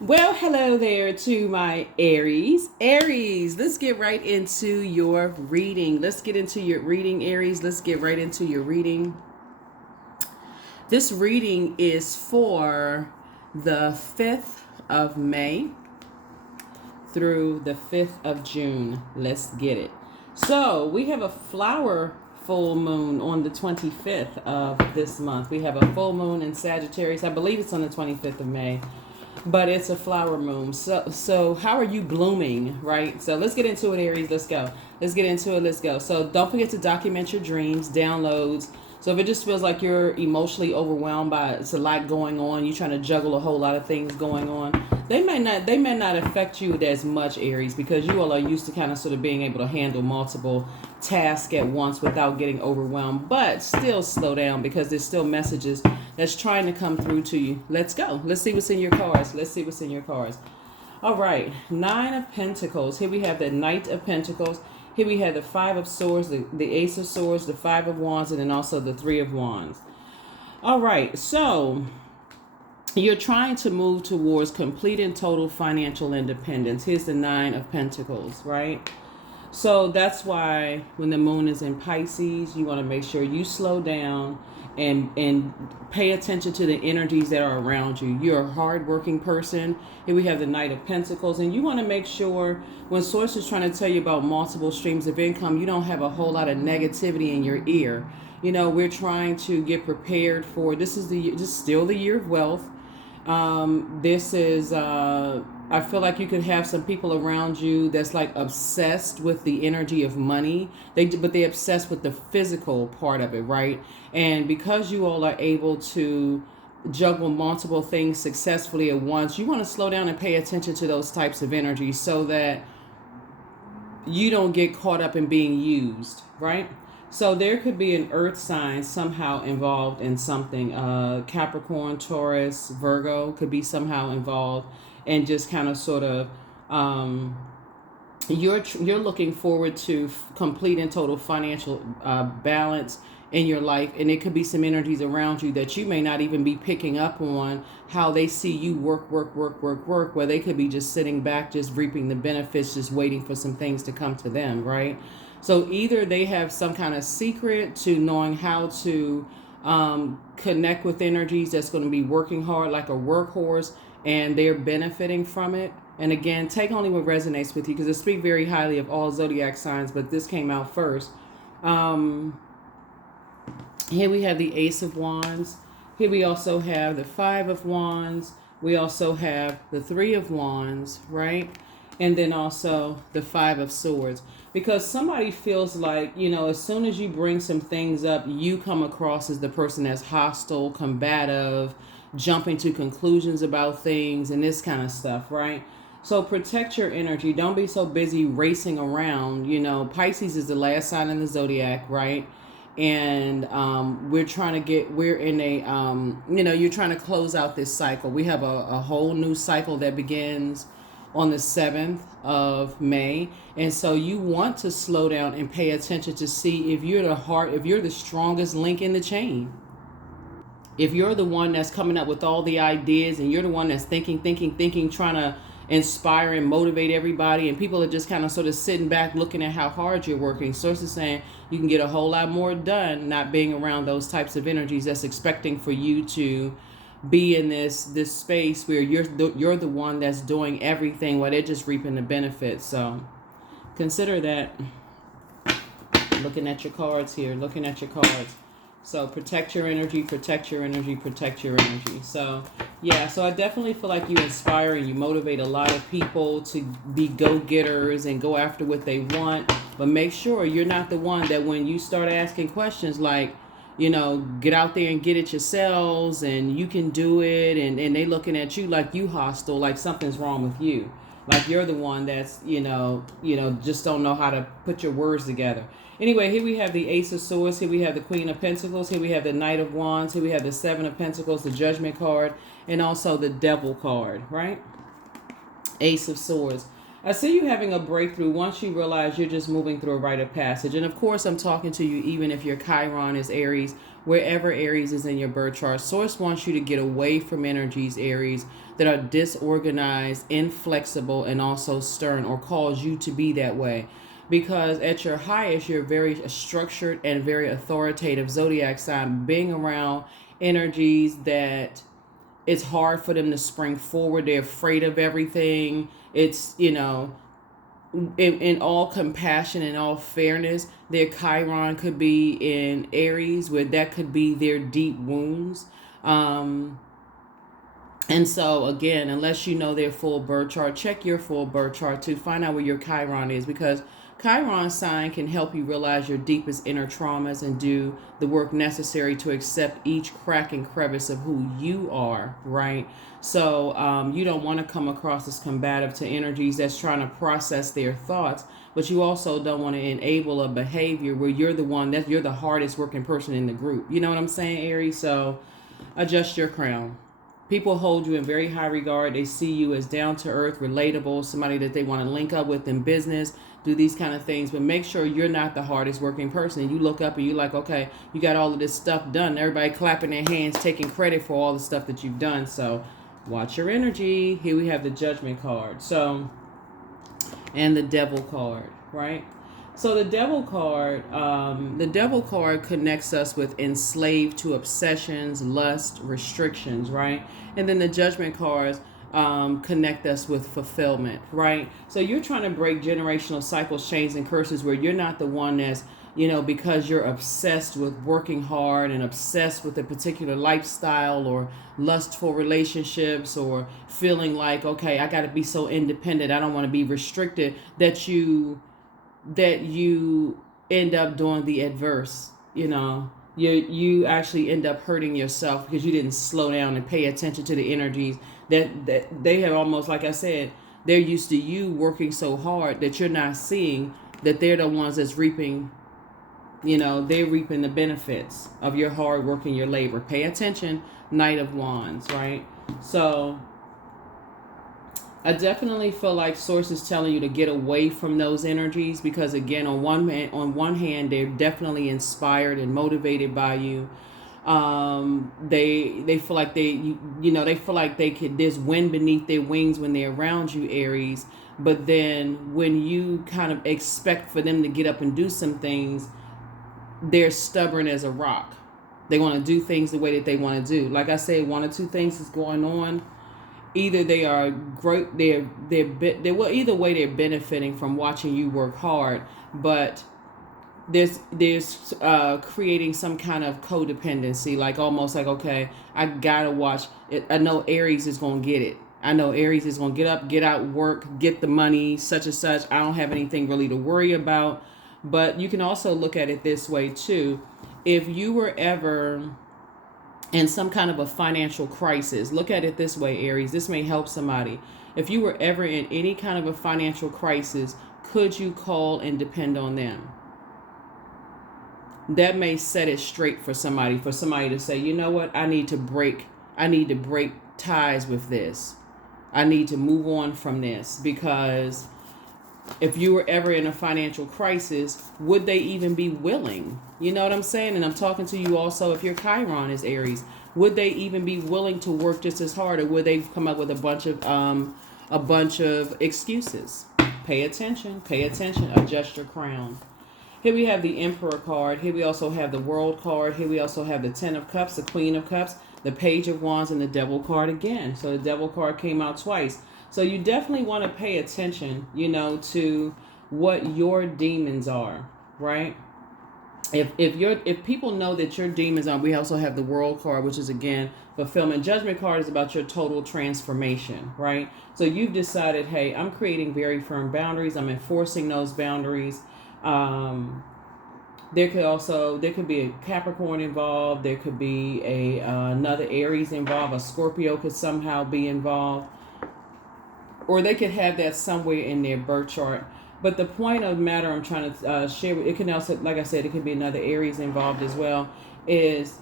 Well, hello there to my Aries. Aries, let's get right into your reading. Let's get into your reading, Aries. Let's get right into your reading. This reading is for the 5th of May through the 5th of June. Let's get it. So, we have a flower full moon on the 25th of this month. We have a full moon in Sagittarius. I believe it's on the 25th of May. But it's a flower moon. So how are you blooming, right? So let's get into it, Aries. Let's go. Let's get into it. Let's go. So don't forget to document your dreams, downloads. So if it just feels like you're emotionally overwhelmed by it's a lot going on, you're trying to juggle a whole lot of things going on. They may not affect you as much, Aries, because you all are used to kind of sort of being able to handle multiple tasks at once without getting overwhelmed. But still slow down because there's still messages that's trying to come through to you. Let's go. Let's see what's in your cards. Let's see what's in your cards. All right. 9 of Pentacles. Here we have the Knight of Pentacles. Here we have the 5 of Swords, the Ace of Swords, the 5 of Wands, and then also the 3 of Wands. All right. So you're trying to move towards complete and total financial independence. Here's the 9 of Pentacles, right? So that's why when the moon is in Pisces, you want to make sure you slow down and pay attention to the energies that are around you. You're a hardworking person. Here we have the Knight of Pentacles, and you want to make sure when Source is trying to tell you about multiple streams of income, you don't have a whole lot of negativity in your ear. You know, we're trying to get prepared for this is still the year of wealth. This is I feel like you could have some people around you that's like obsessed with the energy of money. But they obsessed with the physical part of it, right? And because you all are able to juggle multiple things successfully at once, you want to slow down and pay attention to those types of energies so that you don't get caught up in being used, right? So there could be an earth sign somehow involved in something. Capricorn, Taurus, Virgo could be somehow involved, and just kind of sort of you're looking forward to complete and total financial balance in your life, and it could be some energies around you that you may not even be picking up on how they see you work, where they could be just sitting back, just reaping the benefits, just waiting for some things to come to them, right? So either they have some kind of secret to knowing how to connect with energies that's going to be working hard like a workhorse, and they're benefiting from it. And again, take only what resonates with you, because I speak very highly of all zodiac signs, but this came out first. Here we have the Ace of Wands. Here we also have the 5 of Wands. We also have the 3 of Wands, right? And then also the 5 of Swords. Because somebody feels like, you know, as soon as you bring some things up, you come across as the person that's hostile, combative, jumping to conclusions about things and this kind of stuff, right? So protect your energy. Don't be so busy racing around. You know, Pisces is the last sign in the zodiac, right? And we're in a, you're trying to close out this cycle. We have a whole new cycle that begins on the 7th of May. And so you want to slow down and pay attention to see if you're the strongest link in the chain. If you're the one that's coming up with all the ideas, and you're the one that's thinking, trying to inspire and motivate everybody, and people are just kind of sort of sitting back looking at how hard you're working. Source is saying you can get a whole lot more done not being around those types of energies that's expecting for you to be in this space where you're the one that's doing everything while they're just reaping the benefits. So consider that. Looking at your cards here, looking at your cards. So protect your energy, protect your energy, protect your energy. So yeah, so I definitely feel like you inspire and you motivate a lot of people to be go-getters and go after what they want. But make sure you're not the one that when you start asking questions like, you know, get out there and get it yourselves and you can do it. And they looking at you like you hostile, like something's wrong with you. Like you're the one that's, just don't know how to put your words together. Anyway, here we have the Ace of Swords. Here we have the Queen of Pentacles. Here we have the Knight of Wands. Here we have the 7 of Pentacles, the Judgment card, and also the Devil card, right? Ace of Swords. I see you having a breakthrough once you realize you're just moving through a rite of passage. And of course, I'm talking to you even if your Chiron is Aries, wherever Aries is in your birth chart. Source wants you to get away from energies, Aries, that are disorganized, inflexible, and also stern, or cause you to be that way. Because at your highest, you're very structured and very authoritative zodiac sign, being around energies that it's hard for them to spring forward. They're afraid of everything. It's, in all compassion and all fairness, their Chiron could be in Aries, where that could be their deep wounds. And so, again, unless you know their full birth chart, check your full birth chart to find out where your Chiron is, because Chiron sign can help you realize your deepest inner traumas and do the work necessary to accept each crack and crevice of who you are, right? So you don't want to come across as combative to energies that's trying to process their thoughts, but you also don't want to enable a behavior where you're the hardest working person in the group. You know what I'm saying, Aries? So adjust your crown. People hold you in very high regard. They see you as down to earth, relatable, somebody that they want to link up with in business, do these kind of things. But make sure you're not the hardest working person. You look up and you're like, okay, you got all of this stuff done. Everybody clapping their hands, taking credit for all the stuff that you've done. So watch your energy. Here we have the Judgment card. And the Devil card, right? So the Devil card connects us with enslaved to obsessions, lust, restrictions, right? And then the Judgment cards connect us with fulfillment, right? So you're trying to break generational cycles, chains, and curses where you're not the one that's, because you're obsessed with working hard and obsessed with a particular lifestyle or lustful relationships, or feeling like, okay, I got to be so independent, I don't want to be restricted, that you end up doing the adverse. You actually end up hurting yourself because you didn't slow down and pay attention to the energies that they have. Almost like I said, they're used to you working so hard that you're not seeing that they're the ones that's reaping, they're reaping the benefits of your hard work and your labor. Pay attention, Knight of Wands, right? So I definitely feel like Source is telling you to get away from those energies, because again, on one hand, they're definitely inspired and motivated by you. They feel like they feel like there's wind beneath their wings when they're around you, Aries. But then when you kind of expect for them to get up and do some things, they're stubborn as a rock. They want to do things the way that they want to do. Like I said, one or two things is going on. Either they are great, either way they're benefiting from watching you work hard, but there's creating some kind of codependency, like almost like, okay, I gotta watch it. I know Aries is gonna get it. I know Aries is gonna get up, get out, work, get the money, such and such. I don't have anything really to worry about. But you can also look at it this way too. If you were ever in some kind of a financial crisis, look at it this way, Aries. This may help somebody. If you were ever in any kind of a financial crisis, could you call and depend on them? That may set it straight for somebody to say, you know what, I need to break ties with this. I need to move on from this, because if you were ever in a financial crisis, would they even be willing? You know what I'm saying? And I'm talking to you also, if your Chiron is Aries, would they even be willing to work just as hard, or would they come up with a bunch of excuses? Pay attention, adjust your crown. Here we have the Emperor card. Here we also have the World card. Here we also have the Ten of Cups, the Queen of Cups, the Page of Wands, and the Devil card again. So the Devil card came out twice. So you definitely want to pay attention, to what your demons are, right? If people know that your demons are, we also have the World card, which is again fulfillment. Judgment card is about your total transformation, right? So you've decided, hey, I'm creating very firm boundaries. I'm enforcing those boundaries. There could be a Capricorn involved. There could be another Aries involved. A Scorpio could somehow be involved. Or they could have that somewhere in their birth chart. But the point of the matter I'm trying to share, it can also, like I said, it could be another Aries involved as well, is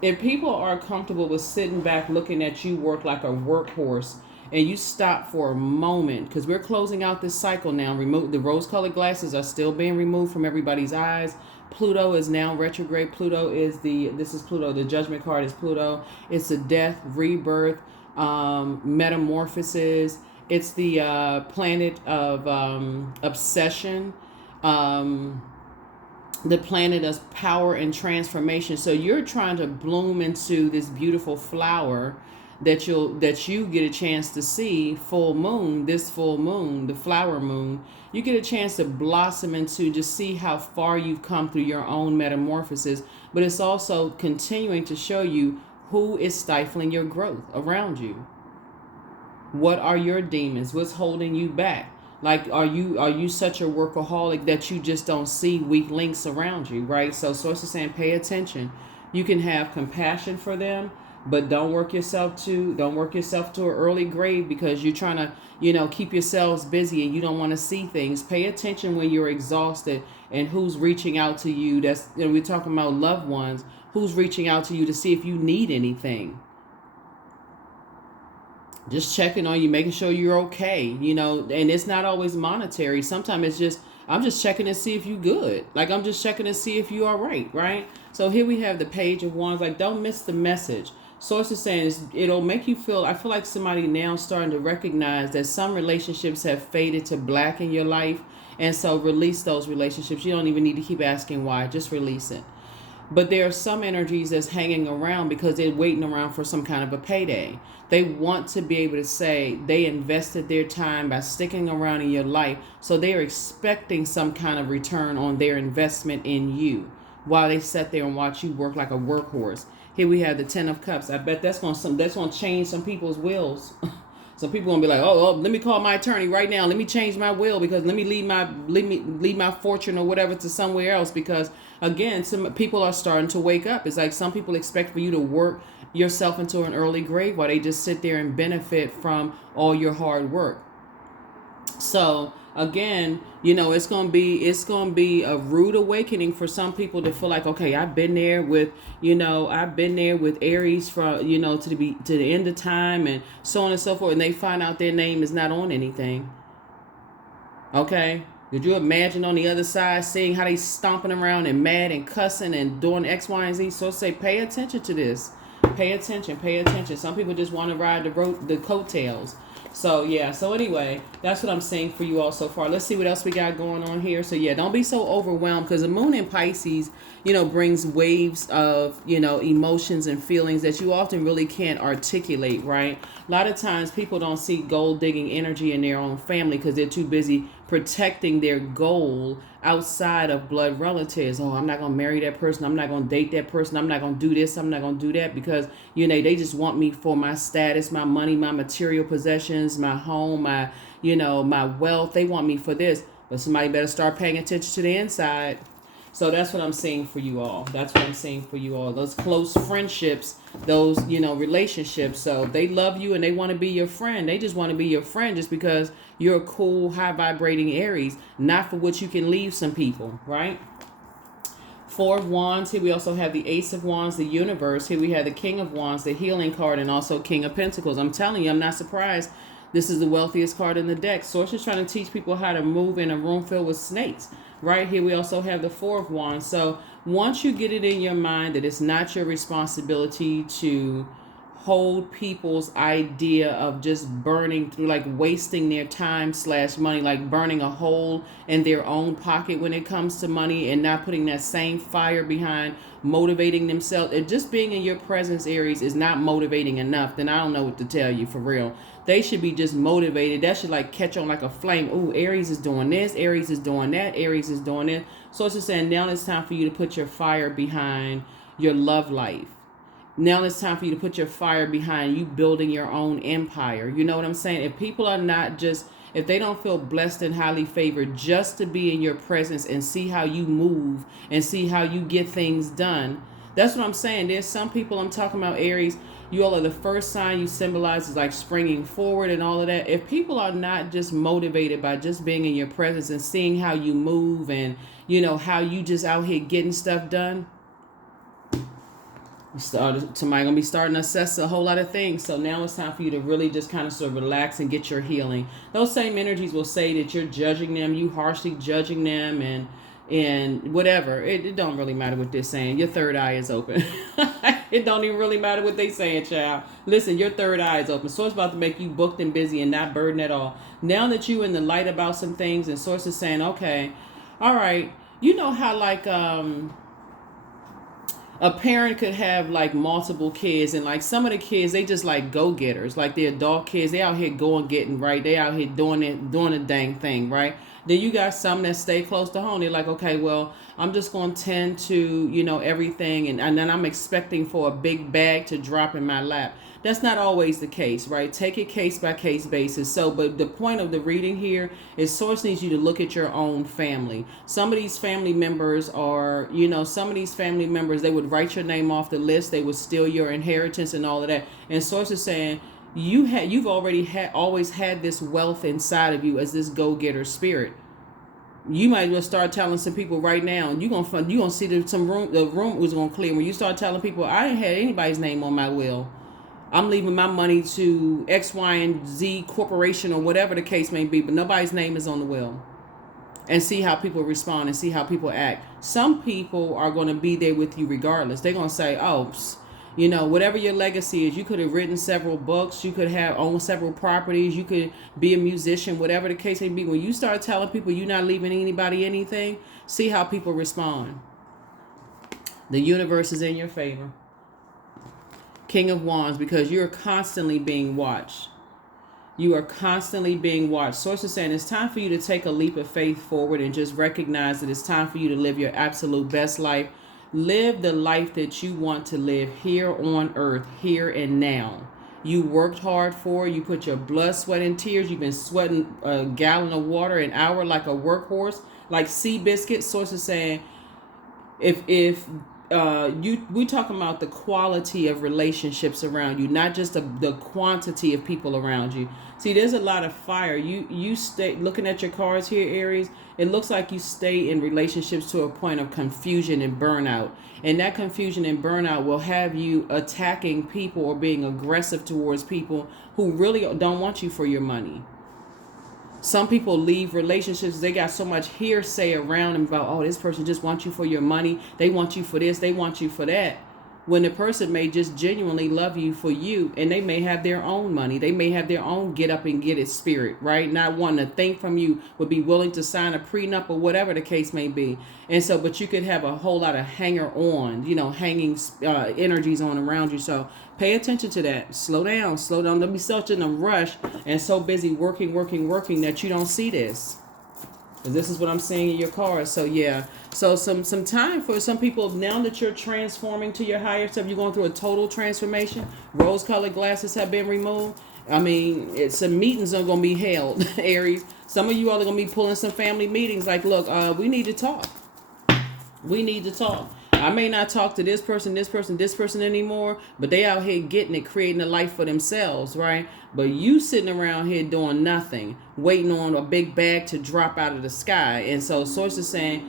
if people are comfortable with sitting back looking at you work like a workhorse, and you stop for a moment, because we're closing out this cycle now. The rose-colored glasses are still being removed from everybody's eyes. Pluto is now retrograde. This is Pluto. The Judgment card is Pluto. It's a death, rebirth, metamorphosis. It's the planet of obsession. Um, the planet of power and transformation. So you're trying to bloom into this beautiful flower that you get a chance to see full moon, this full moon, the flower moon. You get a chance to blossom into, just see how far you've come through your own metamorphosis. But it's also continuing to show you who is stifling your growth around you. What are your demons? What's holding you back? Like, are you such a workaholic that you just don't see weak links around you, right? So source is saying pay attention. You can have compassion for them, but don't work yourself to an early grave because you're trying to, keep yourselves busy and you don't want to see things. Pay attention when you're exhausted and who's reaching out to you. That's, we're talking about loved ones. Who's reaching out to you to see if you need anything. Just checking on you, making sure you're okay, and it's not always monetary. Sometimes it's just, I'm just checking to see if you good. Like, I'm just checking to see if you all right? So here we have the Page of Wands. Like, don't miss the message. Source is saying it'll make you feel, I feel like somebody now starting to recognize that some relationships have faded to black in your life. And so release those relationships. You don't even need to keep asking why. Just release it. But there are some energies that's hanging around because they're waiting around for some kind of a payday. They want to be able to say they invested their time by sticking around in your life. So they're expecting some kind of return on their investment in you while they sit there and watch you work like a workhorse. Here we have the Ten of Cups. I bet that's gonna change some people's wills. Some people gonna be like, oh, let me call my attorney right now. Let me change my will because let me leave my fortune or whatever to somewhere else. Because again, some people are starting to wake up. It's like some people expect for you to work yourself into an early grave while they just sit there and benefit from all your hard work. So again, it's gonna be a rude awakening for some people to feel like, okay, I've been there with Aries from to the end of time and so on and so forth, and they find out their name is not on anything. Okay, could you imagine on the other side seeing how they stomping around and mad and cussing and doing X, Y, and Z? So say, pay attention to this. Pay attention. Some people just want to ride the coattails. So yeah, so anyway, that's what I'm saying for you all so far. Let's see what else we got going on here. So yeah, don't be so overwhelmed because the moon in Pisces, brings waves of, emotions and feelings that you often really can't articulate, right? A lot of times people don't see gold digging energy in their own family because they're too busy protecting their goal outside of blood relatives. Oh, I'm not going to marry that person. I'm not going to date that person. I'm not going to do this. I'm not going to do that because, they just want me for my status, my money, my material possessions, my home, my wealth. They want me for this. But somebody better start paying attention to the inside. So that's what I'm saying for you all. Those close friendships, those, relationships. So they love you and they want to be your friend. They just want to be your friend just because you're a cool, high vibrating Aries, not for what you can leave some people, right? Four of Wands. Here we also have the Ace of Wands, the Universe. Here we have the King of Wands, the Healing card, and also King of Pentacles. I'm telling you, I'm not surprised. This is the wealthiest card in the deck. Source is trying to teach people how to move in a room filled with snakes. Right here, we also have the Four of Wands. So once you get it in your mind that it's not your responsibility to hold people's idea of just burning through, like wasting their time / money, like burning a hole in their own pocket when it comes to money and not putting that same fire behind motivating themselves. And just being in your presence, Aries, is not motivating enough, then I don't know what to tell you for real. They should be just motivated. That should like catch on like a flame. Ooh, Aries is doing this. Aries is doing that. Aries is doing it. So it's just saying now it's time for you to put your fire behind your love life. Now it's time for you to put your fire behind you building your own empire. You know what I'm saying? If people are not just, if they don't feel blessed and highly favored just to be in your presence and see how you move and see how you get things done, that's what I'm saying. There's some people, I'm talking about Aries, you all are the first sign you symbolize is like springing forward and all of that. If people are not just motivated by just being in your presence and seeing how you move and, how you just out here getting stuff done, somebody gonna be starting to assess a whole lot of things. So now it's time for you to really just kind of sort of relax and get your healing. Those same energies will say that you're judging them, you harshly judging them, and whatever. It don't really matter what they're saying. Your third eye is open. It don't even really matter what they saying, child. Listen, your third eye is open. Source about to make you booked and busy and not burdened at all. Now that you in the light about some things, and Source is saying, okay, all right, you know how like a parent could have like multiple kids, and like some of the kids, they just like go-getters, like the adult kids, they out here going getting right, they out here doing the dang thing, right? Then you got some that stay close to home. They're like, okay, well, I'm just going to tend to, everything, and then I'm expecting for a big bag to drop in my lap. That's not always the case, right? Take it case by case basis. So, but the point of the reading here is Source needs you to look at your own family. Some of these family members are, some of these family members, they would write your name off the list. They would steal your inheritance and all of that. And Source is saying, you've always had this wealth inside of you as this go-getter spirit. You might as well start telling some people right now, and you're gonna see that the room was gonna clear when you start telling people, I ain't had anybody's name on my will. I'm leaving my money to X, Y, and Z corporation or whatever the case may be, but nobody's name is on the will. And see how people respond and see how people act. Some people are going to be there with you regardless. They're going to say, oh, whatever your legacy is, you could have written several books, you could have owned several properties, you could be a musician, whatever the case may be. When you start telling people you're not leaving anybody anything, see how people respond. The universe is in your favor. King of Wands, because you're constantly being watched. You are constantly being watched. Source is saying it's time for you to take a leap of faith forward and just recognize that it's time for you to live your absolute best life. Live the life that you want to live here on earth, here and now. You worked hard for it. You put your blood, sweat, and tears. You've been sweating a gallon of water an hour like a workhorse, like Seabiscuit. Source is saying if we talking about the quality of relationships around you, not just the quantity of people around you. See, there's a lot of fire. You stay looking at your cards here, Aries. It looks like you stay in relationships to a point of confusion and burnout. And that confusion and burnout will have you attacking people or being aggressive towards people who really don't want you for your money. Some people leave relationships. They got so much hearsay around them about, oh, this person just wants you for your money. They want you for this. They want you for that. When the person may just genuinely love you for you, and they may have their own money. They may have their own get up and get it spirit, right? Not wanting to think from you, would be willing to sign a prenup or whatever the case may be. And so, but you could have a whole lot of hanger on, hanging energies on around you. So pay attention to that. Slow down. Don't be such in a rush and so busy working that you don't see this. This is what I'm seeing in your cards. So yeah. So some time for some people, now that you're transforming to your higher self, you're going through a total transformation. Rose-colored glasses have been removed. I mean, some meetings are going to be held, Aries. Some of you all are going to be pulling some family meetings. Like, look, we need to talk. We need to talk. I may not talk to this person anymore, but they out here getting it, creating a life for themselves, right? But you sitting around here doing nothing, waiting on a big bag to drop out of the sky. And so Source is saying,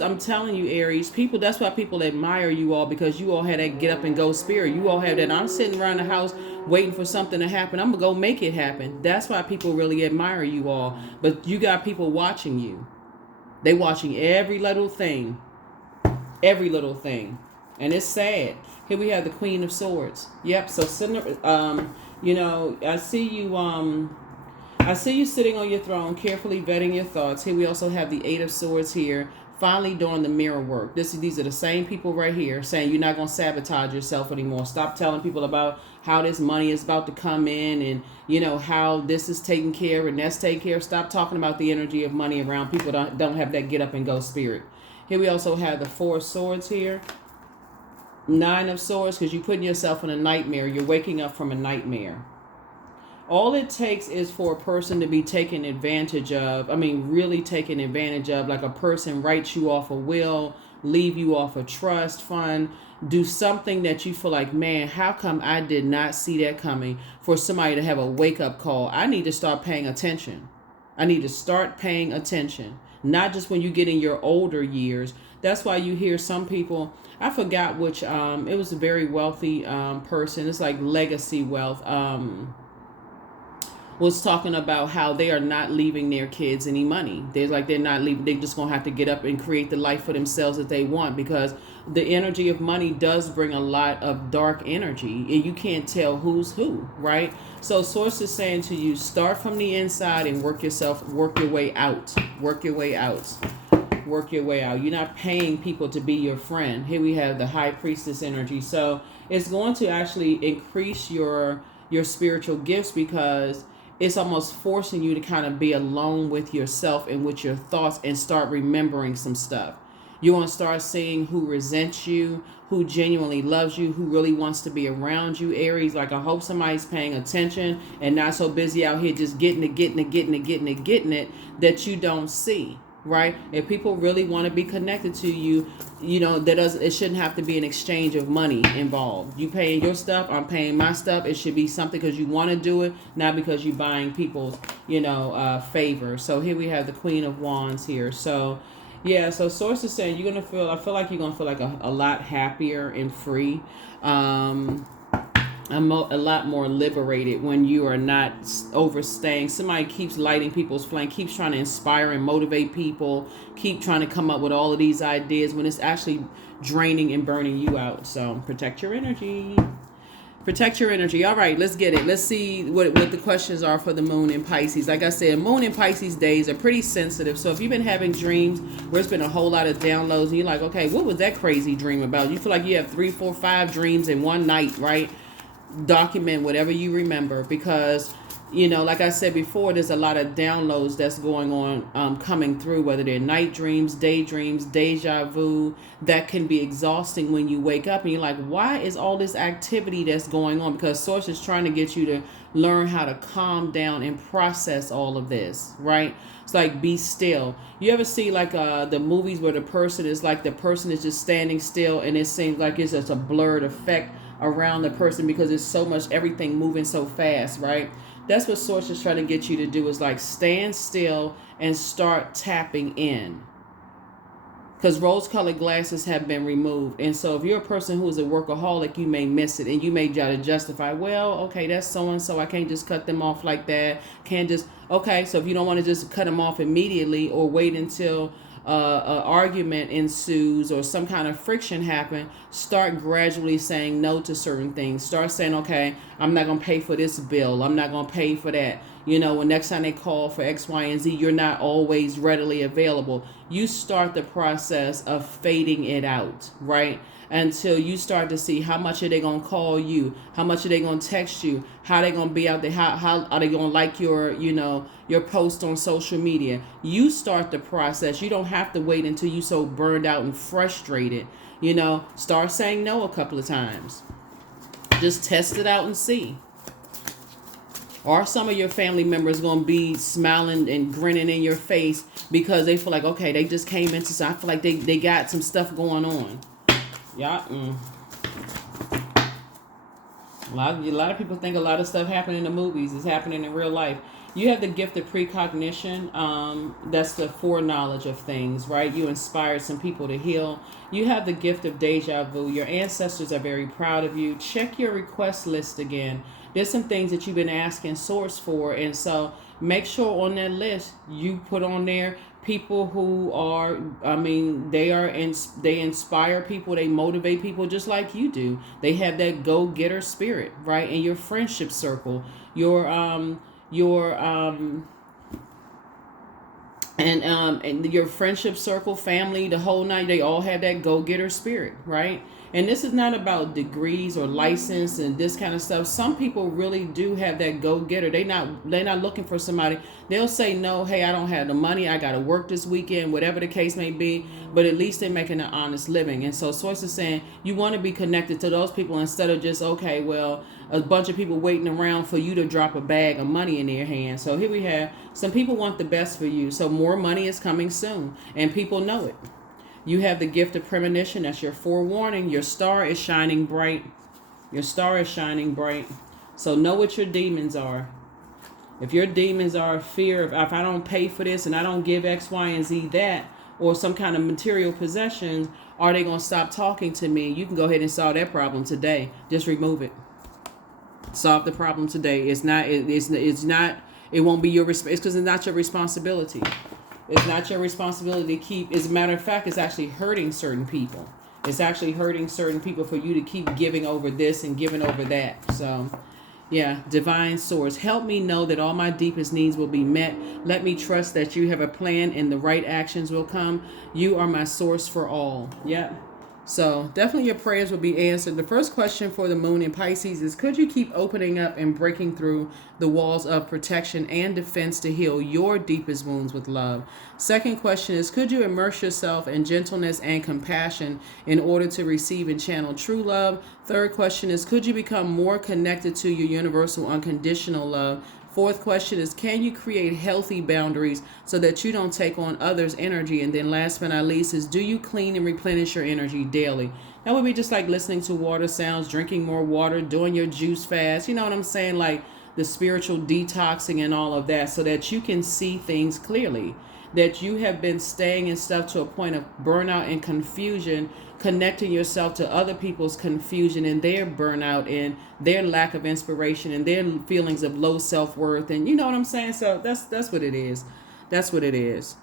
I'm telling you, Aries, people, that's why people admire you all, because you all had that get up and go spirit. You all have that, I'm sitting around the house waiting for something to happen. I'm going to go make it happen. That's why people really admire you all. But you got people watching you. They watching every little thing. Every little thing. And it's sad. Here we have the Queen of Swords. Yep. So I see you sitting on your throne, carefully vetting your thoughts. Here we also have the Eight of Swords here, finally doing the mirror work. These are the same people right here saying you're not going to sabotage yourself anymore. Stop telling people about how this money is about to come in and how this is taken care of and that's taken care of. Stop talking about the energy of money around people don't have that get up and go spirit. Here we also have the Four of Swords here. Nine of Swords, because you're putting yourself in a nightmare. You're waking up from a nightmare. All it takes is for a person to be taken advantage of. Really taken advantage of. Like a person writes you off a will, leave you off a trust fund, do something that you feel like, man, how come I did not see that coming? For somebody to have a wake-up call. I need to start paying attention. Not just when you get in your older years. That's why you hear some people, I forgot which, it was a very wealthy person. It's like legacy wealth. was talking about how they are not leaving their kids any money. They're not leaving. They're just gonna have to get up and create the life for themselves that they want, because the energy of money does bring a lot of dark energy, and you can't tell who's who, right? So Source is saying to you, start from the inside and work your way out. Work your way out. Work your way out. You're not paying people to be your friend. Here we have the High Priestess energy. So it's going to actually increase your spiritual gifts, because it's almost forcing you to kind of be alone with yourself and with your thoughts and start remembering some stuff. You want to start seeing who resents you, who genuinely loves you, who really wants to be around you, Aries. Like, I hope somebody's paying attention and not so busy out here just getting it that you don't see. Right? If people really want to be connected to you, it shouldn't have to be an exchange of money involved. You paying your stuff, I'm paying my stuff. It should be something because you want to do it, not because you're buying people's, favor. So here we have the Queen of Wands here. So yeah, so Source is saying I feel like you're gonna feel like a lot happier and free. A lot more liberated when you are not overstaying. Somebody keeps lighting people's flame, keeps trying to inspire and motivate people, keep trying to come up with all of these ideas when it's actually draining and burning you out. So protect your energy. Protect your energy. All right, let's get it. Let's see what the questions are for the Moon in Pisces. Like I said, Moon in Pisces days are pretty sensitive. So if you've been having dreams where it's been a whole lot of downloads and you're like, okay, what was that crazy dream about? You feel like you have 3, 4, 5 dreams in one night, right? Document whatever you remember, because like I said before, there's a lot of downloads that's going on, coming through, whether they're night dreams, daydreams, deja vu. That can be exhausting when you wake up and you're like, why is all this activity that's going on? Because Source is trying to get you to learn how to calm down and process all of this, right? It's like, be still. You ever see like the movies where the person is just standing still, and it seems like it's just a blurred effect around the person because it's so much, everything moving so fast, right? That's what Source is trying to get you to do, is like stand still and start tapping in, because rose-colored glasses have been removed. And so if you're a person who is a workaholic, you may miss it, and you may try to justify, well, okay, that's so-and-so, I can't just cut them off like that, can't just, okay, so if you don't want to just cut them off immediately or wait until an argument ensues or some kind of friction happen, start gradually saying no to certain things. Start saying, okay, I'm not going to pay for this bill. I'm not going to pay for that. When next time they call for X, Y, and Z, you're not always readily available. You start the process of fading it out, right? Until you start to see how much are they going to call you, how much are they going to text you, how they going to be out there, how are they going to like your post on social media. You start the process. You don't have to wait until you so burned out and frustrated. Start saying no a couple of times. Just test it out and see. Or some of your family members going to be smiling and grinning in your face because they feel like, okay, they just came into, so I feel like they got some stuff going on. Yeah. A lot of people think a lot of stuff happening in the movies is happening in real life. You have the gift of precognition. That's the foreknowledge of things, right? You inspired some people to heal. You have the gift of deja vu. Your ancestors are very proud of you. Check your request list again. There's some things that you've been asking Source for, and so make sure on that list you put on there people who are, they inspire people, they motivate people just like you do. They have that go-getter spirit, right? In your friendship circle, and your friendship circle, family, the whole night, they all have that go-getter spirit, right? And this is not about degrees or license and this kind of stuff. Some people really do have that go-getter. They're not looking for somebody. They'll say, no, hey, I don't have the money. I got to work this weekend, whatever the case may be. But at least they're making an honest living. And so Source is saying you want to be connected to those people instead of just, okay, well, a bunch of people waiting around for you to drop a bag of money in their hand. So here we have some people want the best for you. So more money is coming soon. And people know it. You have the gift of premonition. That's your forewarning. Your star is shining bright. Your star is shining bright. So know what your demons are. If your demons are fear of, if I don't pay for this and I don't give X, Y, and Z that, or some kind of material possessions, are they going to stop talking to me? You can go ahead and solve that problem today. Just remove it. Solve the problem today. It's not, it won't be your, it's because it's not your responsibility. It's not your responsibility to keep, as a matter of fact, it's actually hurting certain people. It's actually hurting certain people for you to keep giving over this and giving over that. So, yeah, divine source, help me know that all my deepest needs will be met. Let me trust that you have a plan and the right actions will come. You are my source for all. Yep. So definitely your prayers will be answered. The first question for the moon in Pisces is, could you keep opening up and breaking through the walls of protection and defense to heal your deepest wounds with love? Second question is, could you immerse yourself in gentleness and compassion in order to receive and channel true love? Third question is, could you become more connected to your universal unconditional love? Fourth question is, can you create healthy boundaries so that you don't take on others' energy? And then last but not least is, do you clean and replenish your energy daily? That would be just like listening to water sounds, drinking more water, doing your juice fast. You know what I'm saying? Like the spiritual detoxing and all of that, so that you can see things clearly. That you have been staying in stuff to a point of burnout and confusion, connecting yourself to other people's confusion and their burnout and their lack of inspiration and their feelings of low self-worth. And you know what I'm saying? So that's what it is. That's what it is.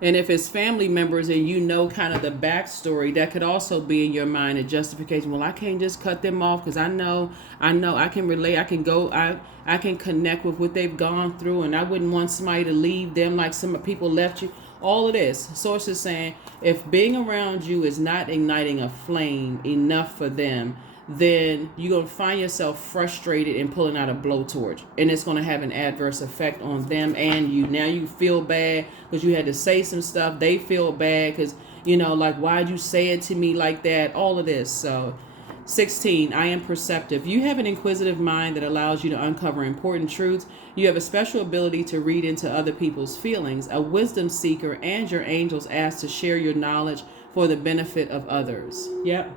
And if it's family members and you know kind of the backstory, that could also be in your mind a justification. Well, I can't just cut them off because I know I can relate. I can go, I can connect with what they've gone through, and I wouldn't want somebody to leave them like some people left you. All of this. Source is saying, if being around you is not igniting a flame enough for them, then you're going to find yourself frustrated and pulling out a blowtorch. And it's going to have an adverse effect on them and you. Now you feel bad because you had to say some stuff. They feel bad because, like, why'd you say it to me like that? All of this. So 16, I am perceptive. You have an inquisitive mind that allows you to uncover important truths. You have a special ability to read into other people's feelings, a wisdom seeker, and your angels ask to share your knowledge for the benefit of others. Yep.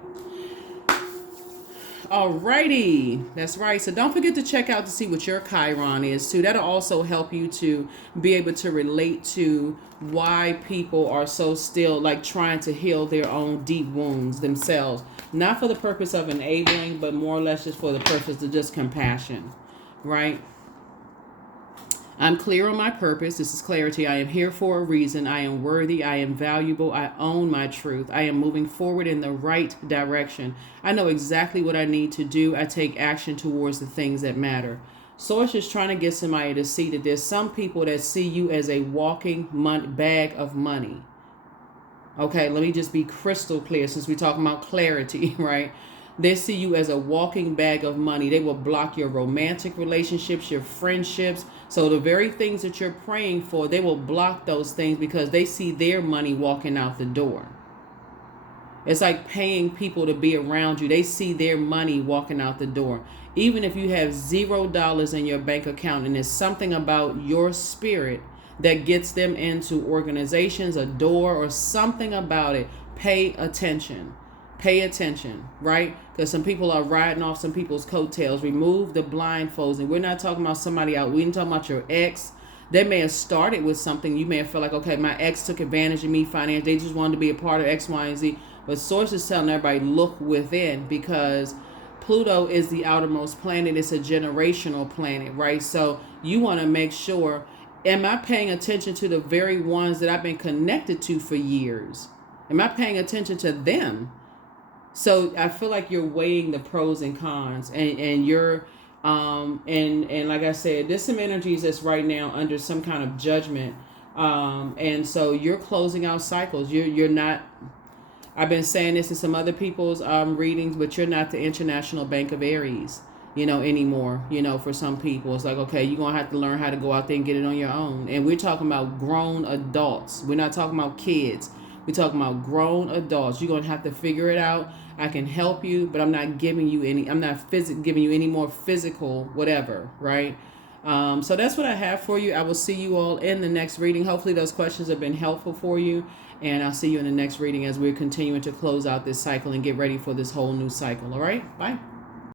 Alrighty, that's right. So don't forget to check out to see what your Chiron is too. That'll also help you to be able to relate to why people are so still like trying to heal their own deep wounds themselves. Not for the purpose of enabling, but more or less just for the purpose of just compassion, right? I'm clear on my purpose. This is clarity. I am here for a reason. I am worthy. I am valuable. I own my truth. I am moving forward in the right direction. I know exactly what I need to do. I take action towards the things that matter. Source is trying to get somebody to see that there's some people that see you as a walking bag of money. Okay, let me just be crystal clear since we're talking about clarity, right? They see you as a walking bag of money. They will block your romantic relationships, your friendships. So the very things that you're praying for, they will block those things because they see their money walking out the door. It's like paying people to be around you. They see their money walking out the door. Even if you have $0 in your bank account and it's something about your spirit that gets them into organizations, a door, or something about it, pay attention. Pay attention, right? Because some people are riding off some people's coattails. Remove the blindfolds. And we're not talking about somebody out. We're talking about your ex. They may have started with something. You may have felt like, okay, my ex took advantage of me financially. They just wanted to be a part of X, Y, and Z. But Source is telling everybody, look within, because Pluto is the outermost planet. It's a generational planet, right? So you want to make sure, am I paying attention to the very ones that I've been connected to for years? Am I paying attention to them? So I feel like you're weighing the pros and cons, and you're and like I said, there's some energies that's right now under some kind of judgment, and so you're closing out cycles. You're not. I've been saying this in some other people's readings, but you're not the International Bank of Aries, anymore. For some people, it's like, okay, you're gonna have to learn how to go out there and get it on your own. And we're talking about grown adults. We're not talking about kids. We're talking about grown adults. You're going to have to figure it out. I can help you, but I'm not giving you giving you any more physical whatever, right? So that's what I have for you. I will see you all in the next reading. Hopefully those questions have been helpful for you. And I'll see you in the next reading as we're continuing to close out this cycle and get ready for this whole new cycle. All right? Bye.